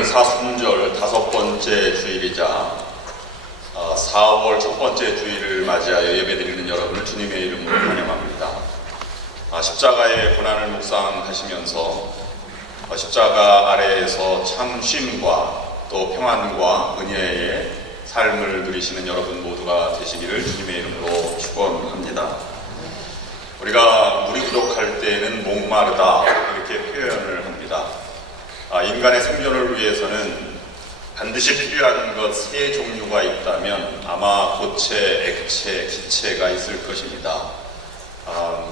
오늘 사순절 5번째 주일이자 4월 첫 번째 주일을 맞이하여 예배드리는 여러분을 주님의 이름으로 환영합니다. 십자가의 고난을 묵상하시면서 십자가 아래에서 참 쉼과 또 평안과 은혜의 삶을 누리시는 여러분 모두가 되시기를 주님의 이름으로 축원합니다. 우리가 물이 부족할 때에는 목마르다 이렇게 표현을 합니다. 인간의 생존을 위해서는 반드시 필요한 것 세 종류가 있다면 아마 고체, 액체, 기체가 있을 것입니다.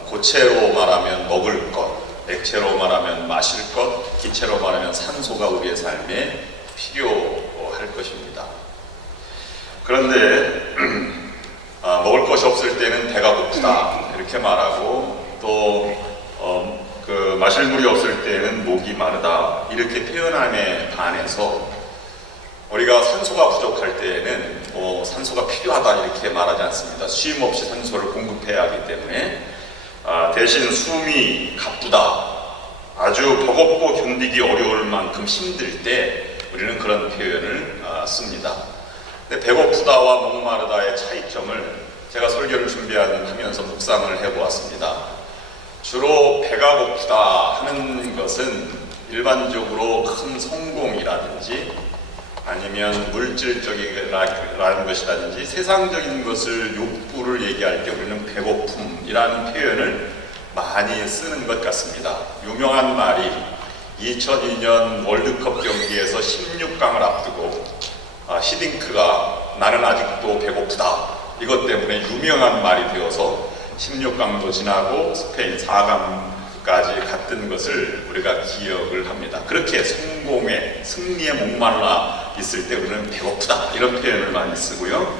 고체로 말하면 먹을 것, 액체로 말하면 마실 것, 기체로 말하면 산소가 우리의 삶에 필요할 것입니다. 그런데 먹을 것이 없을 때는 배가 고프다 이렇게 말하고 또 마실 물이 없을 때는 목이 마르다 이렇게 표현함에 반해서 우리가 산소가 부족할 때에는 산소가 필요하다 이렇게 말하지 않습니다. 쉼 없이 산소를 공급해야 하기 때문에 대신 숨이 가쁘다, 아주 버겁고 견디기 어려울 만큼 힘들 때 우리는 그런 표현을 씁니다. 근데 배고프다와 목마르다의 차이점을 제가 설교를 준비하면서 묵상을 해보았습니다. 주로 배가 고프다 하는 것은 일반적으로 큰 성공이라든지 아니면 물질적이라는 것이라든지 세상적인 것을 욕구를 얘기할 때 우리는 배고픔이라는 표현을 많이 쓰는 것 같습니다. 유명한 말이 2002년 월드컵 경기에서 16강을 앞두고 히딩크가 나는 아직도 배고프다 이것 때문에 유명한 말이 되어서 16강도 지나고 스페인 4강까지 갔던 것을 우리가 기억을 합니다. 그렇게 성공의 승리에 목말라 있을 때 우리는 배고프다 이런 표현을 많이 쓰고요.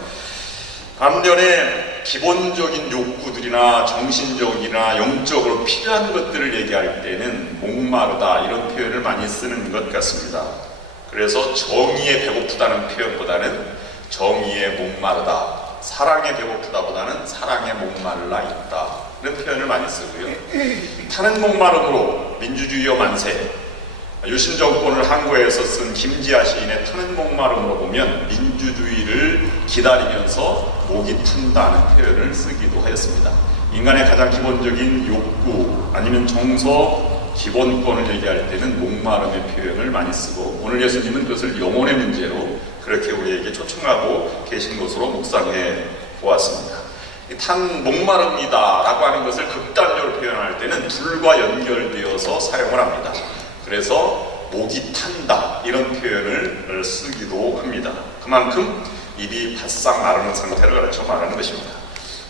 반면에 기본적인 욕구들이나 정신적이나 영적으로 필요한 것들을 얘기할 때는 목마르다 이런 표현을 많이 쓰는 것 같습니다. 그래서 정의에 배고프다는 표현보다는 정의에 목마르다, 사랑에 배고프다보다는 사랑에 목말라 있다 이런 표현을 많이 쓰고요. 타는 목마름으로 민주주의여 만세, 유신정권을 항거해서 쓴 김지아 시인의 타는 목마름으로 보면 민주주의를 기다리면서 목이 튼다는 표현을 쓰기도 하였습니다. 인간의 가장 기본적인 욕구 아니면 정서 기본권을 얘기할 때는 목마름의 표현을 많이 쓰고 오늘 예수님은 그것을 영혼의 문제로 그렇게 우리에게 초청하고 계신 것으로 묵상해 보았습니다. 탄 목마릅니다 라고 하는 것을 극단적으로 표현할 때는 불과 연결되어서 사용을 합니다. 그래서 목이 탄다 이런 표현을 쓰기도 합니다. 그만큼 입이 바싹 마르는 상태를 가르쳐 말하는 것입니다.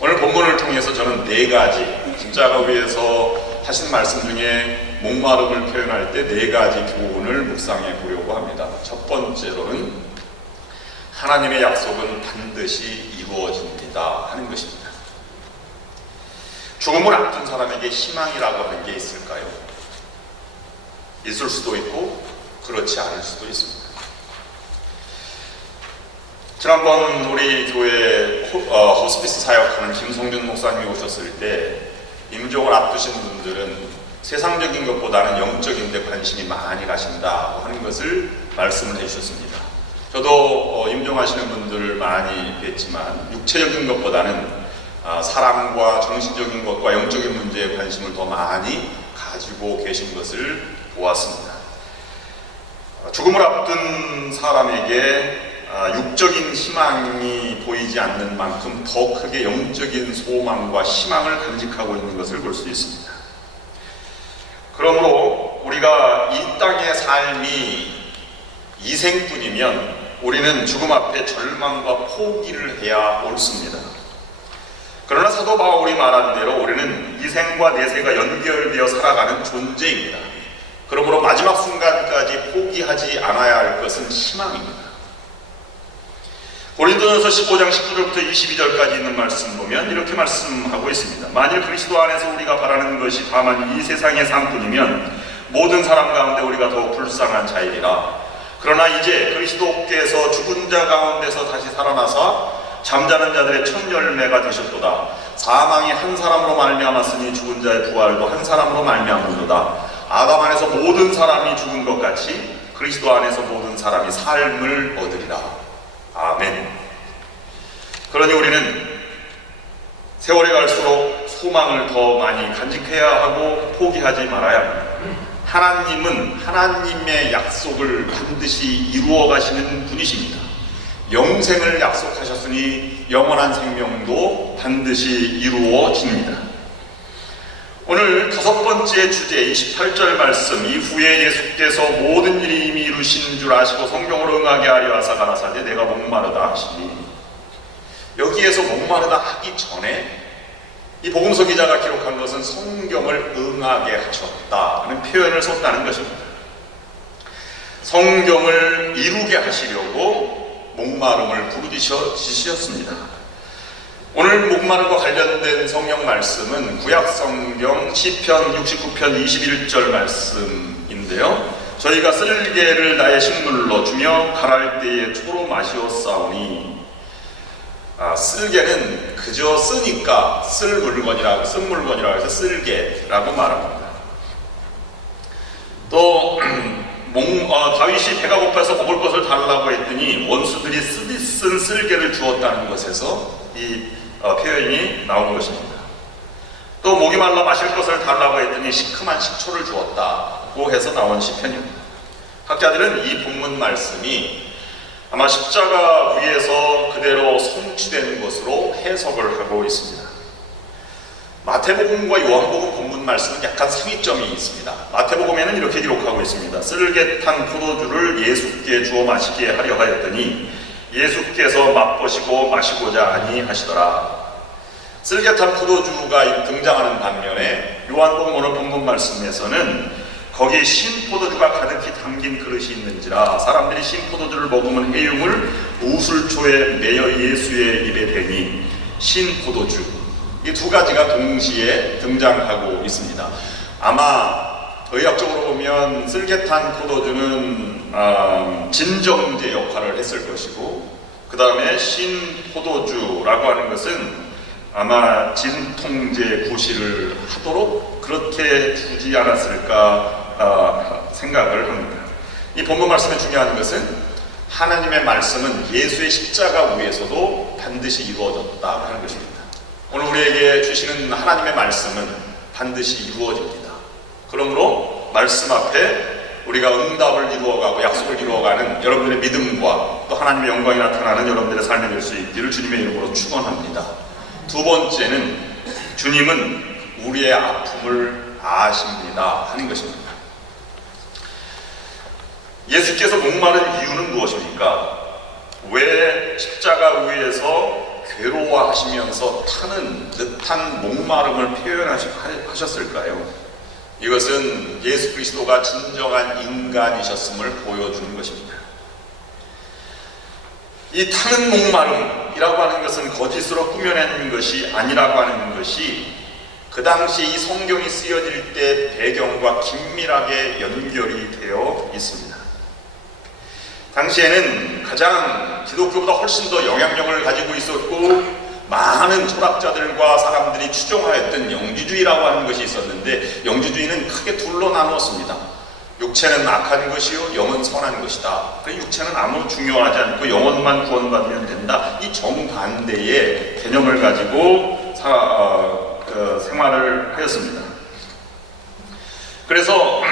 오늘 본문을 통해서 저는 4가지 십자가 위에서 하신 말씀 중에 목마름을 표현할 때 4가지 교훈을 묵상해 보려고 합니다. 첫 번째로는 하나님의 약속은 반드시 이루어집니다 하는 것입니다. 죽음을 앞둔 사람에게 희망이라고 하는 게 있을까요? 있을 수도 있고 그렇지 않을 수도 있습니다. 지난번 우리 교회 호스피스 사역하는 김성준 목사님이 오셨을 때 임종을 앞두신 분들은 세상적인 것보다는 영적인 데 관심이 많이 가신다고 하는 것을 말씀을 해주셨습니다. 저도 임종하시는 분들을 많이 뵀지만 육체적인 것보다는 사랑과 정신적인 것과 영적인 문제에 관심을 더 많이 가지고 계신 것을 보았습니다. 죽음을 앞둔 사람에게 육적인 희망이 보이지 않는 만큼 더 크게 영적인 소망과 희망을 간직하고 있는 것을 볼 수 있습니다. 그러므로 우리가 이 땅의 삶이 이생뿐이면 우리는 죽음 앞에 절망과 포기를 해야 옳습니다. 그러나 사도 바울이 말한 대로 우리는 이생과 내세가 연결되어 살아가는 존재입니다. 그러므로 마지막 순간까지 포기하지 않아야 할 것은 희망입니다. 고린도전서 15장 19절부터 22절까지 있는 말씀 보면 이렇게 말씀하고 있습니다. 만일 그리스도 안에서 우리가 바라는 것이 다만 이 세상의 삶뿐이면 모든 사람 가운데 우리가 더 불쌍한 자이리라. 그러나 이제 그리스도께서 죽은 자 가운데서 다시 살아나사 잠자는 자들의 첫 열매가 되셨도다. 사망이 한 사람으로 말미암았으니 죽은 자의 부활도 한 사람으로 말미암는도다. 아담 안에서 모든 사람이 죽은 것 같이 그리스도 안에서 모든 사람이 삶을 얻으리라. 아멘. 그러니 우리는 세월이 갈수록 소망을 더 많이 간직해야 하고 포기하지 말아야 합니다. 하나님은 하나님의 약속을 반드시 이루어 가시는 분이십니다. 영생을 약속하셨으니 영원한 생명도 반드시 이루어집니다. 오늘 5번째 주제 28절 말씀, 이후에 예수께서 모든 일이 이미 이루신 줄 아시고 성경으로 응하게 하려 하사 가라사대 내가 목마르다 하시니, 여기에서 목마르다 하기 전에 이 복음서 기자가 기록한 것은 성경을 응하게 하셨다는 표현을 썼다는 것입니다. 성경을 이루게 하시려고 목마름을 부르짖으셨습니다. 오늘 목마름과 관련된 성경 말씀은 구약 성경 시편 69편 21절 말씀인데요. 저희가 쓸개를 나의 식물로 주며 갈할 때에 초로 마시었사오니, 쓸개는 그저 쓰니까 쓴 물건이라고 해서 쓸개라고 말합니다. 또 다윗이 배가 고파서 먹을 것을 달라고 했더니 원수들이 쓴 쓸개를 주었다는 것에서 이 표현이 나온 것입니다. 또 목이 말라 마실 것을 달라고 했더니 시큼한 식초를 주었다고 해서 나온 시편입니다. 학자들은 이 본문 말씀이 아마 십자가 위에서 그대로 성취된 것으로 해석을 하고 있습니다. 마태복음과 요한복음 본문 말씀은 약간 상이점이 있습니다. 마태복음에는 이렇게 기록하고 있습니다. 쓸개 탄 포도주를 예수께 주어 마시게 하려 하였더니 예수께서 맛보시고 마시고자 아니하시더라. 쓸개 탄 포도주가 등장하는 반면에 요한복음 오늘 본문 말씀에서는 거기에 신포도주가 가득히 담긴 그릇이 있는지라 사람들이 신포도주를 먹으면 해육을 우슬초에 매여 예수의 입에 대니, 신포도주, 이 두 가지가 동시에 등장하고 있습니다. 아마 의학적으로 보면 쓸개탄 포도주는 진정제 역할을 했을 것이고, 그 다음에 신포도주라고 하는 것은 아마 진통제 구실을 하도록 그렇게 주지 않았을까 생각을 합니다. 이 본문 말씀의 중요한 것은 하나님의 말씀은 예수의 십자가 위에서도 반드시 이루어졌다 하는 것입니다. 오늘 우리에게 주시는 하나님의 말씀은 반드시 이루어집니다. 그러므로 말씀 앞에 우리가 응답을 이루어가고 약속을 이루어가는 여러분들의 믿음과 또 하나님의 영광이 나타나는 여러분들의 삶이 될 수 있기를 주님의 이름으로 축원합니다. 두 번째는 주님은 우리의 아픔을 아십니다 하는 것입니다. 예수께서 목마른 이유는 무엇입니까? 왜 십자가 위에서 괴로워하시면서 타는 듯한 목마름을 표현하셨을까요? 이것은 예수 그리스도가 진정한 인간이셨음을 보여주는 것입니다. 이 타는 목마름이라고 하는 것은 거짓으로 꾸며낸 것이 아니라고 하는 것이 그 당시 이 성경이 쓰여질 때 배경과 긴밀하게 연결이 되어 있습니다. 당시에는 가장 기독교보다 훨씬 더 영향력을 가지고 있었고 많은 철학자들과 사람들이 추종하였던 영지주의라고 하는 것이 있었는데, 영지주의는 크게 둘로 나누었습니다. 육체는 악한 것이요 영은 선한 것이다. 육체는 아무 중요하지 않고 영혼만 구원받으면 된다. 이 정반대의 개념을 가지고 생활을 하였습니다. 그래서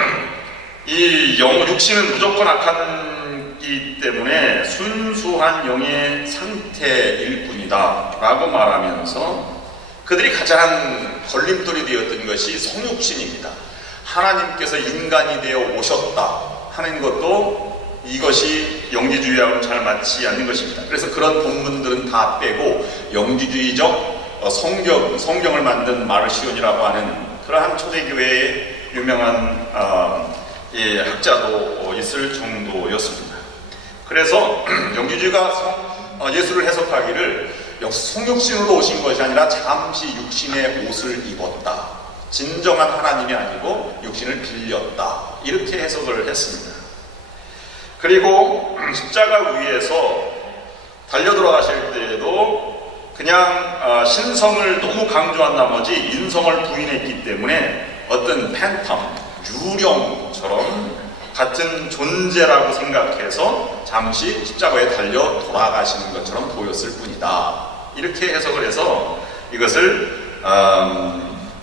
이 육신은 무조건 악한이기 때문에 순수한 영의 상태일 뿐이다 라고 말하면서 그들이 가장 걸림돌이 되었던 것이 성육신입니다. 하나님께서 인간이 되어 오셨다 하는 것도 이것이 영지주의하고는 잘 맞지 않는 것입니다. 그래서 그런 본문들은 다 빼고 영지주의적 성경을 만든 마르시온이라고 하는 그러한 초대교회의 유명한 학자도 있을 정도였습니다. 그래서 영지주의가 예수를 해석하기를 성육신으로 오신 것이 아니라 잠시 육신의 옷을 입었다, 진정한 하나님이 아니고 육신을 빌렸다, 이렇게 해석을 했습니다. 그리고 십자가 위에서 달려 들어가실 때에도 그냥 신성을 너무 강조한 나머지 인성을 부인했기 때문에 어떤 팬텀, 유령처럼 같은 존재라고 생각해서 잠시 십자가에 달려 돌아가시는 것처럼 보였을 뿐이다. 이렇게 해석을 해서 이것을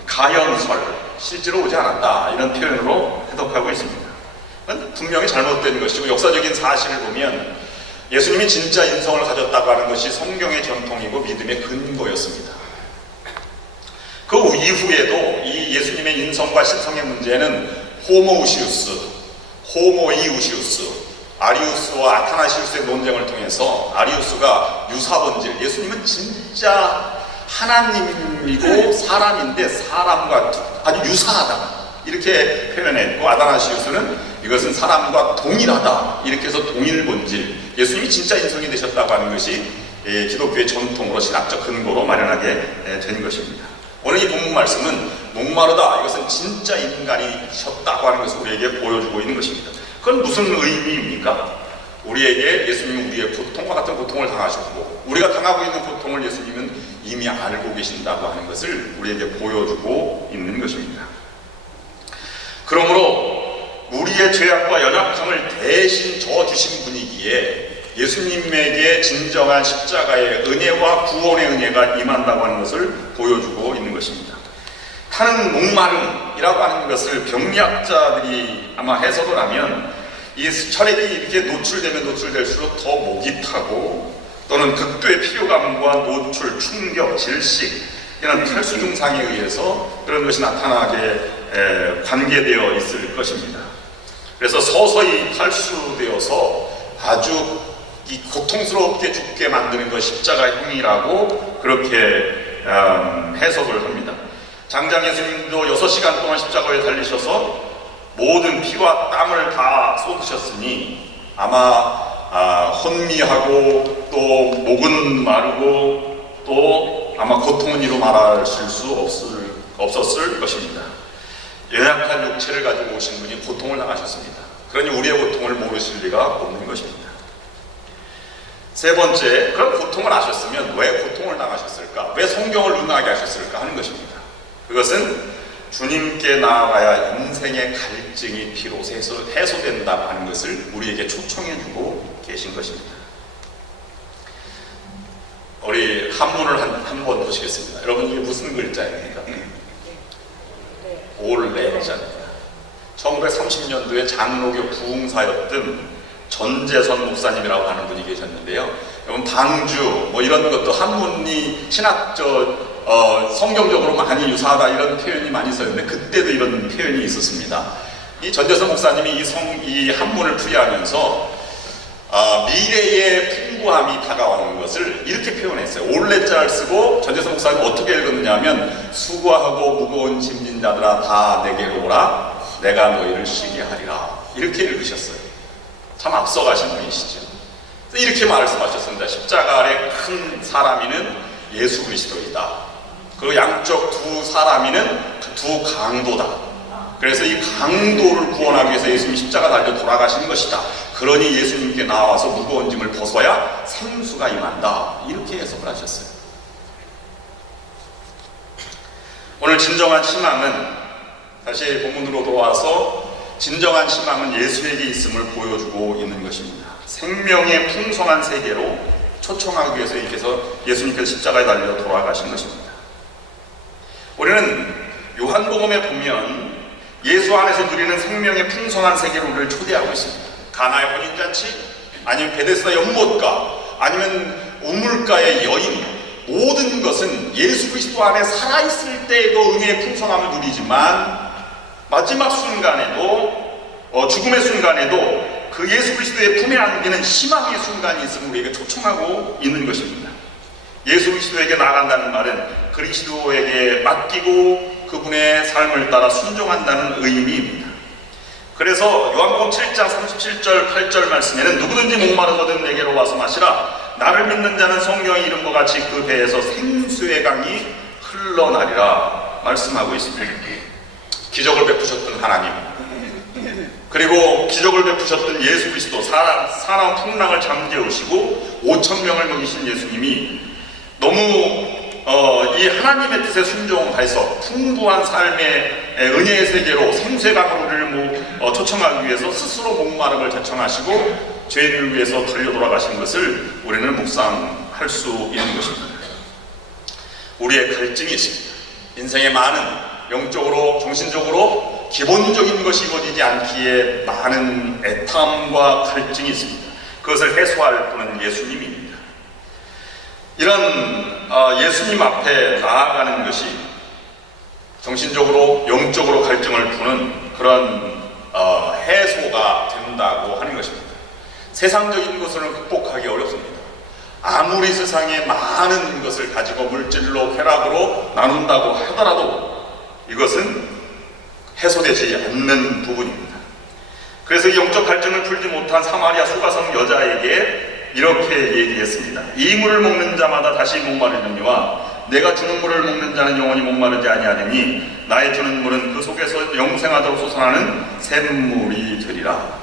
가연설, 실제로 오지 않았다, 이런 표현으로 해석하고 있습니다. 분명히 잘못된 것이고, 역사적인 사실을 보면 예수님이 진짜 인성을 가졌다고 하는 것이 성경의 전통이고 믿음의 근거였습니다. 그 이후에도 이 예수님의 인성과 신성의 문제는 호모우시우스, 호모이우시우스, 아리우스와 아타나시우스의 논쟁을 통해서 아리우스가 유사본질, 예수님은 진짜 하나님이고 사람인데 사람과 아주 유사하다, 이렇게 표현했고, 아타나시우스는 이것은 사람과 동일하다, 이렇게 해서 동일본질, 예수님이 진짜 인성이 되셨다고 하는 것이 기독교의 전통으로 신학적 근거로 마련하게 된 것입니다. 오늘 이 본문 말씀은 목마르다, 이것은 진짜 인간이셨다고 하는 것을 우리에게 보여주고 있는 것입니다. 그건 무슨 의미입니까? 우리에게 예수님은 우리의 고통과 같은 고통을 당하셨고, 우리가 당하고 있는 고통을 예수님은 이미 알고 계신다고 하는 것을 우리에게 보여주고 있는 것입니다. 그러므로 우리의 죄악과 연약함을 대신 져주신 분이기에 예수님에게 진정한 십자가의 은혜와 구원의 은혜가 임한다고 하는 것을 보여주고 있는 것입니다. 타는 목마름이라고 하는 것을 병리학자들이 아마 해석을 하면, 이 혈액이 이렇게 노출되면 노출될수록 더 목이 타고, 또는 극도의 피로감과 노출, 충격, 질식, 이런 탈수 증상에 의해서 그런 것이 나타나게 관계되어 있을 것입니다. 그래서 서서히 탈수되어서 아주 이 고통스럽게 죽게 만드는 것 십자가형이라고 그렇게 해석을 합니다. 장장 예수님도 6시간 동안 십자가에 달리셔서 모든 피와 땀을 다 쏟으셨으니 아마 혼미하고 또 목은 마르고 또 아마 고통은 이루 말하실 수 없었을 것입니다. 연약한 육체를 가지고 오신 분이 고통을 당하셨습니다. 그러니 우리의 고통을 모르실 리가 없는 것입니다. 세 번째, 그런 고통을 아셨으면 왜 고통을 당하셨을까? 왜 성경을 능하게 하셨을까 하는 것입니다. 그것은 주님께 나아가야 인생의 갈증이 비로소 해소된다고 하는 것을 우리에게 초청해주고 계신 것입니다. 우리 한문을 한번 보시겠습니다. 여러분, 이게 무슨 글자입니까? 올레자입니다. 1930년도에 장로교 부흥사였던 전재선 목사님이라고 하는 분이 계셨는데요. 여러분, 방주 뭐 이런 것도 한문이 성경적으로 많이 유사하다, 이런 표현이 많이 있었는데 그때도 이런 표현이 있었습니다. 이 전재선 목사님이 이 한문을 풀이하면서 미래의 풍부함이 다가오는 것을 이렇게 표현했어요. 올레자를 쓰고 전재선 목사님 어떻게 읽었느냐 하면, 수고하고 무거운 짐진 자들아 다 내게로 오라, 내가 너희를 쉬게 하리라, 이렇게 읽으셨어요. 참 앞서가신 분이시죠. 이렇게 말씀하셨습니다. 십자가 아래 큰 사람이는 예수 그리스도이다. 그 양쪽 두 사람이는 두 강도다. 그래서 이 강도를 구원하기 위해서 예수님이 십자가 달려 돌아가신 것이다. 그러니 예수님께 나와서 무거운 짐을 벗어야 생수가 임한다. 이렇게 해석을 하셨어요. 오늘 진정한 희망은, 다시 본문으로 돌아와서 진정한 희망은 예수에게 있음을 보여주고 있는 것입니다. 생명의 풍성한 세계로 초청하기 위해서 예수님께서 십자가에 달려 돌아가신 것입니다. 우리는 요한복음에 보면 예수 안에서 누리는 생명의 풍성한 세계로 우리를 초대하고 있습니다. 가나의 혼인잔치, 아니면 베데스다 연못가, 아니면 우물가의 여인, 모든 것은 예수 그리스도 안에 살아있을 때에도 은혜의 풍성함을 누리지만 마지막 순간에도, 죽음의 순간에도 그 예수 그리스도의 품에 안기는 희망의 순간이 있음을 우리에게 초청하고 있는 것입니다. 예수 그리스도에게 나아간다는 말은 그리스도에게 맡기고 그분의 삶을 따라 순종한다는 의미입니다. 그래서 요한복음 7장 37절 8절 말씀에는 누구든지 목마르거든 내게로 와서 마시라, 나를 믿는 자는 성경에 이른 것 같이 그 배에서 생수의 강이 흘러나리라 말씀하고 있습니다. 기적을 베푸셨던 하나님, 그리고 기적을 베푸셨던 예수 그리스도, 사나운 풍랑을 잠재우시고 5,000명을 먹이신 예수님이 너무 이 하나님의 뜻에 순종해서 풍부한 삶의 은혜의 세계로 생쇄강으로 우리를 초청하기 위해서 스스로 목마름을 제청하시고 죄인을 위해서 달려 돌아가신 것을 우리는 묵상할 수 있는 것입니다. 우리의 갈증이 있습니다. 인생에 많은 영적으로 정신적으로 기본적인 것이 이루어지지 않기에 많은 애탐과 갈증이 있습니다. 그것을 해소할 분은 예수님입니다. 이런 예수님 앞에 나아가는 것이 정신적으로 영적으로 갈증을 푸는 그런 해소가 된다고 하는 것입니다. 세상적인 것을 극복하기 어렵습니다. 아무리 세상에 많은 것을 가지고 물질로 쾌락으로 나눈다고 하더라도 이것은 해소되지 않는 부분입니다. 그래서 영적 갈증을 풀지 못한 사마리아 수가성 여자에게 이렇게 얘기했습니다. 이 물을 먹는 자마다 다시 목마르느니와 내가 주는 물을 먹는 자는 영원히 목마르지 아니하느니 나의 주는 물은 그 속에서 영생하도록 솟아나는 샘물이 되리라.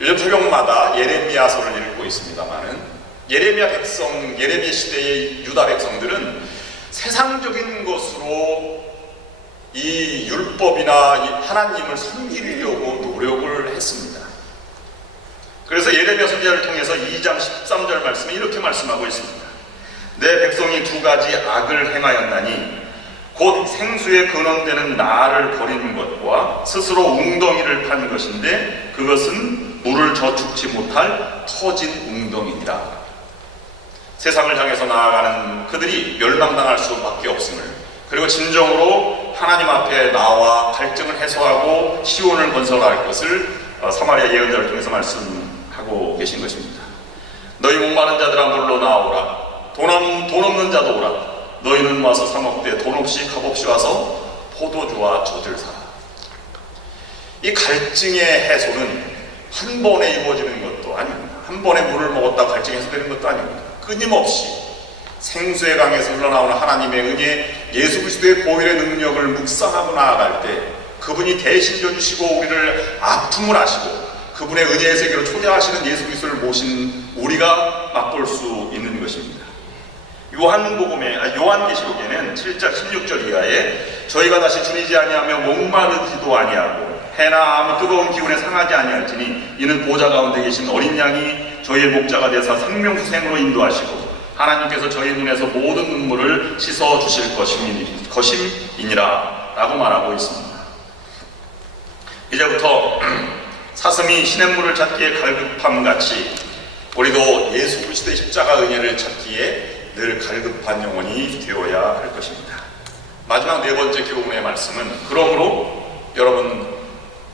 요즘 새벽마다 예레미야서를 읽고 있습니다만은 예레미야 시대의 유다 백성들은 세상적인 것으로 이 율법이나 이 하나님을 섬기려고 노력을 했습니다. 그래서 예레미야 선지자를 통해서 2장 13절 말씀에 이렇게 말씀하고 있습니다. 내 백성이 두 가지 악을 행하였나니 곧 생수의 근원되는 나를 버리는 것과 스스로 웅덩이를 판 것인데 그것은 물을 저축지 못할 터진 웅덩이니라. 세상을 향해서 나아가는 그들이 멸망당할 수밖에 없음을, 그리고 진정으로 하나님 앞에 나와 갈증을 해소하고 시온을 건설할 것을 사마리아 예언자를 통해서 말씀하고 계신 것입니다. 너희 목마른 자들아 물로 나오라. 돈 없는 자도 오라. 너희는 와서 사 먹되 돈 없이 값없이 와서 포도주와 젖을 사라. 이 갈증의 해소는 한 번에 이루어지는 것도 아닙니다. 한 번에 물을 먹었다 갈증이 해소되는 것도 아닙니다. 끊임없이 생수의 강에서 흘러나오는 하나님의 은혜, 예수 그리스도의 보혈의 능력을 묵상하고 나아갈 때 그분이 대신 져주시고 우리를 아픔을 하시고 그분의 은혜의 세계로 초대하시는 예수 그리스도를 모신 우리가 맛볼 수 있는 것입니다. 요한계시록에는 7장 16절 이하에 저희가 다시 줄이지 아니하며 목마르지도 아니하고 해나 아무 뜨거운 기운에 상하지 아니할지니 이는 보좌 가운데 계신 어린 양이 저희의 목자가 되사 생명수생으로 인도하시고 하나님께서 저희 눈에서 모든 눈물을 씻어 주실 것임이니라 라고 말하고 있습니다. 이제부터 사슴이 시냇물을 찾기에 갈급함같이 우리도 예수 그리스도의 십자가 은혜를 찾기에 늘 갈급한 영혼이 되어야 할 것입니다. 마지막 네 번째 교훈의 말씀은 그러므로 여러분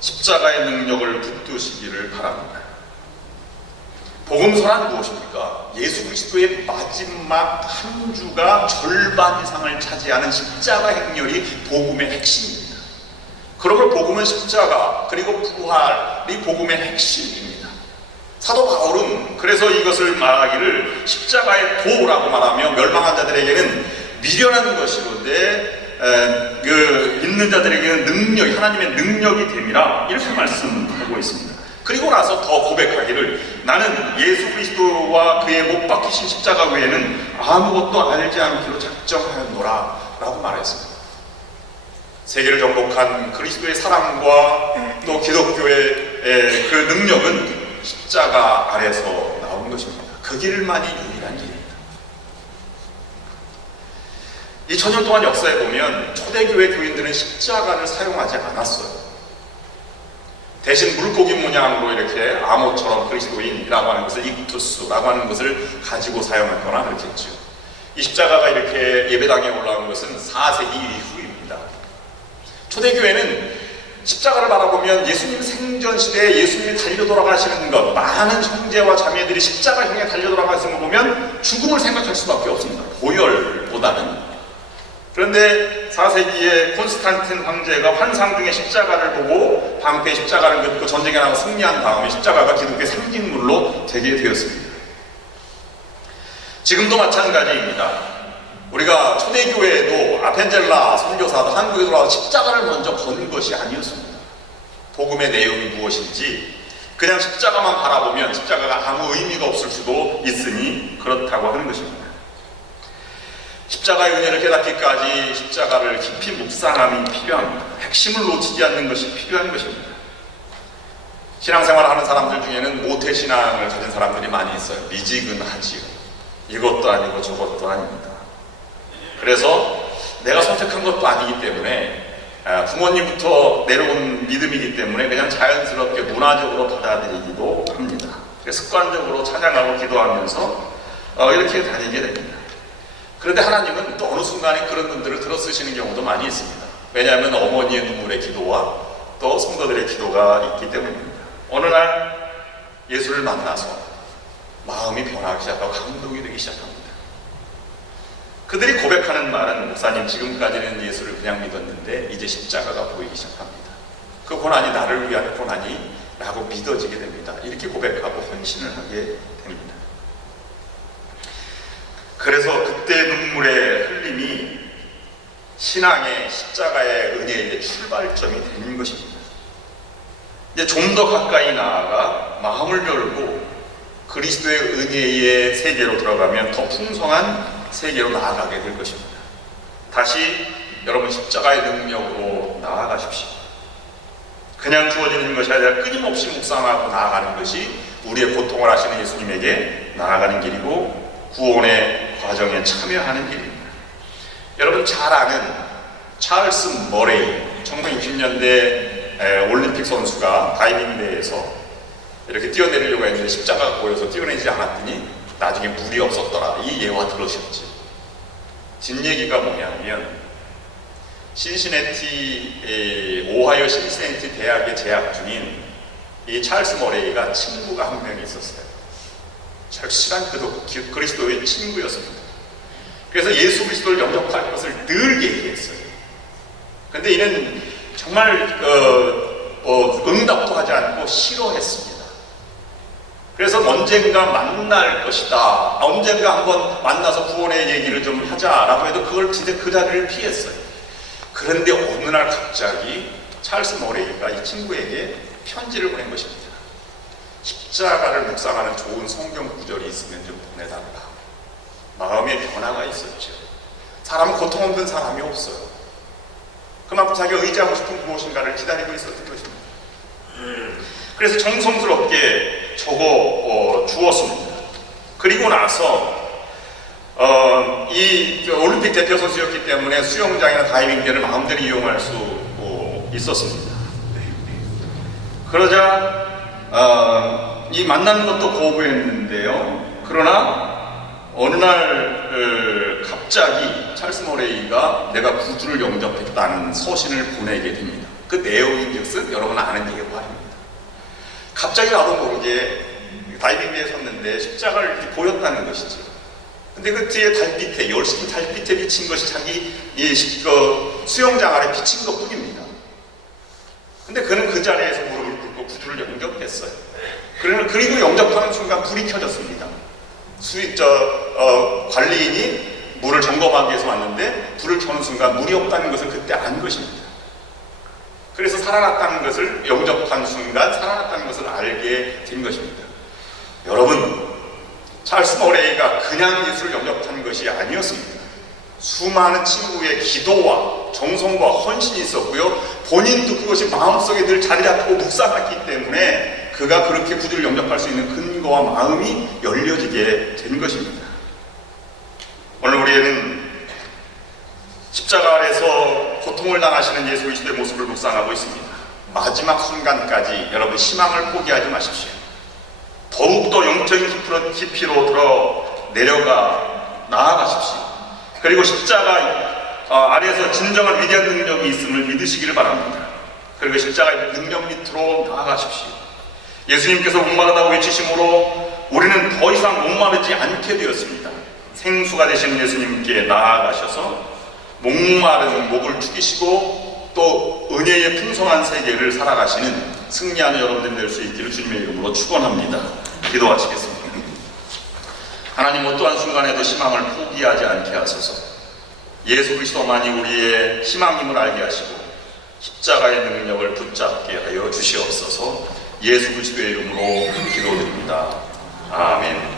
십자가의 능력을 붙드시기를 바랍니다. 복음서란 무엇입니까? 예수 그리스도의 마지막 한 주가 절반 이상을 차지하는 십자가 행렬이 복음의 핵심입니다. 그러므로 복음은 십자가 그리고 부활이 복음의 핵심입니다. 사도 바울은 그래서 이것을 말하기를 십자가의 도라고 말하며 멸망한 자들에게는 미련한 것이로되 있는 자들에게는 능력이, 하나님의 능력이 됨이라 이렇게 말씀하고 있습니다. 그리고 나서 더 고백하기를 나는 예수 그리스도와 그의 못 박히신 십자가 외에는 아무것도 알지 않기로 작정하였노라 라고 말했습니다. 세계를 정복한 그리스도의 사랑과 또 기독교의 그 능력은 십자가 아래서 나온 것입니다. 그 길만이 유일한 길입니다. 2000년 동안 역사에 보면 초대교회 교인들은 십자가를 사용하지 않았어요. 대신 물고기 모양으로 이렇게 암호처럼 그리스도인이라고 하는 것을 익투스라고 하는 것을 가지고 사용했거나 그렇게 했죠. 이 십자가가 이렇게 예배당에 올라온 것은 4세기 이후입니다. 초대교회는 십자가를 바라보면 예수님 생전 시대에 예수님이 달려 돌아가시는 것, 많은 형제와 자매들이 십자가 향해 달려 돌아가시는 걸 보면 죽음을 생각할 수밖에 없습니다. 보혈보다는. 그런데 4세기에 콘스탄틴 황제가 환상 중에 십자가를 보고 방패에 십자가를 긋고 전쟁에 나가 승리한 다음에 십자가가 기독교의 상징물로 되게 되었습니다. 지금도 마찬가지입니다. 우리가 초대교회에도 아펜젤라 선교사도 한국에 돌아와서 십자가를 먼저 건 것이 아니었습니다. 복음의 내용이 무엇인지 그냥 십자가만 바라보면 십자가가 아무 의미가 없을 수도 있으니 그렇다고 하는 것입니다. 십자가의 은혜를 깨닫기까지 십자가를 깊이 묵상함이 필요합니다. 핵심을 놓치지 않는 것이 필요한 것입니다. 신앙생활을 하는 사람들 중에는 모태신앙을 가진 사람들이 많이 있어요. 미지근하지요. 이것도 아니고 저것도 아닙니다. 그래서 내가 선택한 것도 아니기 때문에 부모님부터 내려온 믿음이기 때문에 그냥 자연스럽게 문화적으로 받아들이기도 합니다. 습관적으로 찬양하고 기도하면서 이렇게 다니게 됩니다. 그런데 하나님은 또 어느 순간에 그런 분들을 들어 쓰시는 경우도 많이 있습니다. 왜냐하면 어머니의 눈물의 기도와 또 성도들의 기도가 있기 때문입니다. 어느 날 예수를 만나서 마음이 변하기 시작하고 감동이 되기 시작합니다. 그들이 고백하는 말은 목사님 지금까지는 예수를 그냥 믿었는데 이제 십자가가 보이기 시작합니다. 그 고난이 나를 위한 고난이 라고 믿어지게 됩니다. 이렇게 고백하고 헌신을 하게 됩니다. 그래서 그때 눈물의 흘림이 신앙의 십자가의 은혜의 출발점이 되는 것입니다. 이제 좀 더 가까이 나아가 마음을 열고 그리스도의 은혜의 세계로 들어가면 더 풍성한 세계로 나아가게 될 것입니다. 다시 여러분 십자가의 능력으로 나아가십시오. 그냥 주어지는 것이 아니라 끊임없이 묵상하고 나아가는 것이 우리의 고통을 하시는 예수님에게 나아가는 길이고 구원의 과정에 참여하는 길입니다. 여러분 잘 아는 찰스 머레이 1960년대 올림픽 선수가 다이빙대에서 이렇게 뛰어내리려고 했는데 십자가가 보여서 뛰어내리지 않았더니 나중에 물이 없었더라. 이 예화 들으셨지? 뒷얘기가 뭐냐면 오하이오 신시내티 대학에 재학 중인 이 찰스 머레이가 친구가 한 명 있었어요. 절실한 그리스도의 친구였습니다. 그래서 예수 그리스도를 영접할 것을 늘 얘기했어요. 근데 이는 정말 응답도 하지 않고 싫어했습니다. 그래서 언젠가 만날 것이다. 언젠가 한번 만나서 구원의 얘기를 좀 하자라고 해도 그걸 진짜 그 자리를 피했어요. 그런데 어느 날 갑자기 찰스 머레이가 이 친구에게 편지를 보낸 것입니다. 십자가를 묵상하는 좋은 성경 구절이 있으면 좀 보내달라. 마음의 변화가 있었죠. 사람은 고통 없는 사람이 없어요. 그만큼 자기가 의지하고 싶은 무엇인가를 기다리고 있었던 것입니다. 그래서 정성스럽게 적어 주었습니다. 그리고 나서 이 올림픽 대표 선수였기 때문에 수영장이나 다이빙대를 마음대로 이용할 수 있었습니다. 그러자 이 만나는 것도 거부했는데요. 그러나 어느 날 갑자기 찰스 머레이가 내가 구주를 영접했다는 서신을 보내게 됩니다. 그 내용인즉슨 여러분 아는 얘기가 말입니다. 갑자기 나도 모르게 다이빙대에 섰는데 십자가를 이렇게 보였다는 것이죠. 근데 그 뒤에 달빛에 열심히 달빛에 비친 것이 자기 수영장 아래 비친 것 뿐입니다. 근데 그는 그 자리에서 무릎을 꿇고 구주를 영접했어요. 그리고 영접하는 순간 불이 켜졌습니다. 관리인이 물을 점검하기 위해서 왔는데 불을 켜는 순간 물이 없다는 것을 그때 안 것입니다. 그래서 살아났다는 것을 영접한 순간 살아났다는 것을 알게 된 것입니다. 여러분, 찰스 머레이가 그냥 예수를 영접한 것이 아니었습니다. 수많은 친구의 기도와 정성과 헌신이 있었고요. 본인도 그것이 마음속에 늘 자리 잡고 묵상했기 때문에 그가 그렇게 구주를 영접할 수 있는 근거와 마음이 열려지게 된 것입니다. 오늘 우리는 십자가 아래서 고통을 당하시는 예수 그리스도의 모습을 묵상하고 있습니다. 마지막 순간까지 여러분 희망을 포기하지 마십시오. 더욱더 영적인 깊이로 들어 내려가 나아가십시오. 그리고 십자가 아래에서 진정한 위대한 능력이 있음을 믿으시기를 바랍니다. 그리고 십자가의 능력 밑으로 나아가십시오. 예수님께서 목마르다고 외치심으로 우리는 더 이상 목마르지 않게 되었습니다. 생수가 되시는 예수님께 나아가셔서 목마른 목을 축이시고 또 은혜의 풍성한 세계를 살아가시는 승리하는 여러분들이 될 수 있기를 주님의 이름으로 축원합니다. 기도하시겠습니다. 하나님, 어떠한 순간에도 희망을 포기하지 않게 하소서. 예수 그리스도만이 우리의 희망임을 알게 하시고 십자가의 능력을 붙잡게 하여 주시옵소서. 예수 그리스도의 이름으로 기도드립니다. 아멘.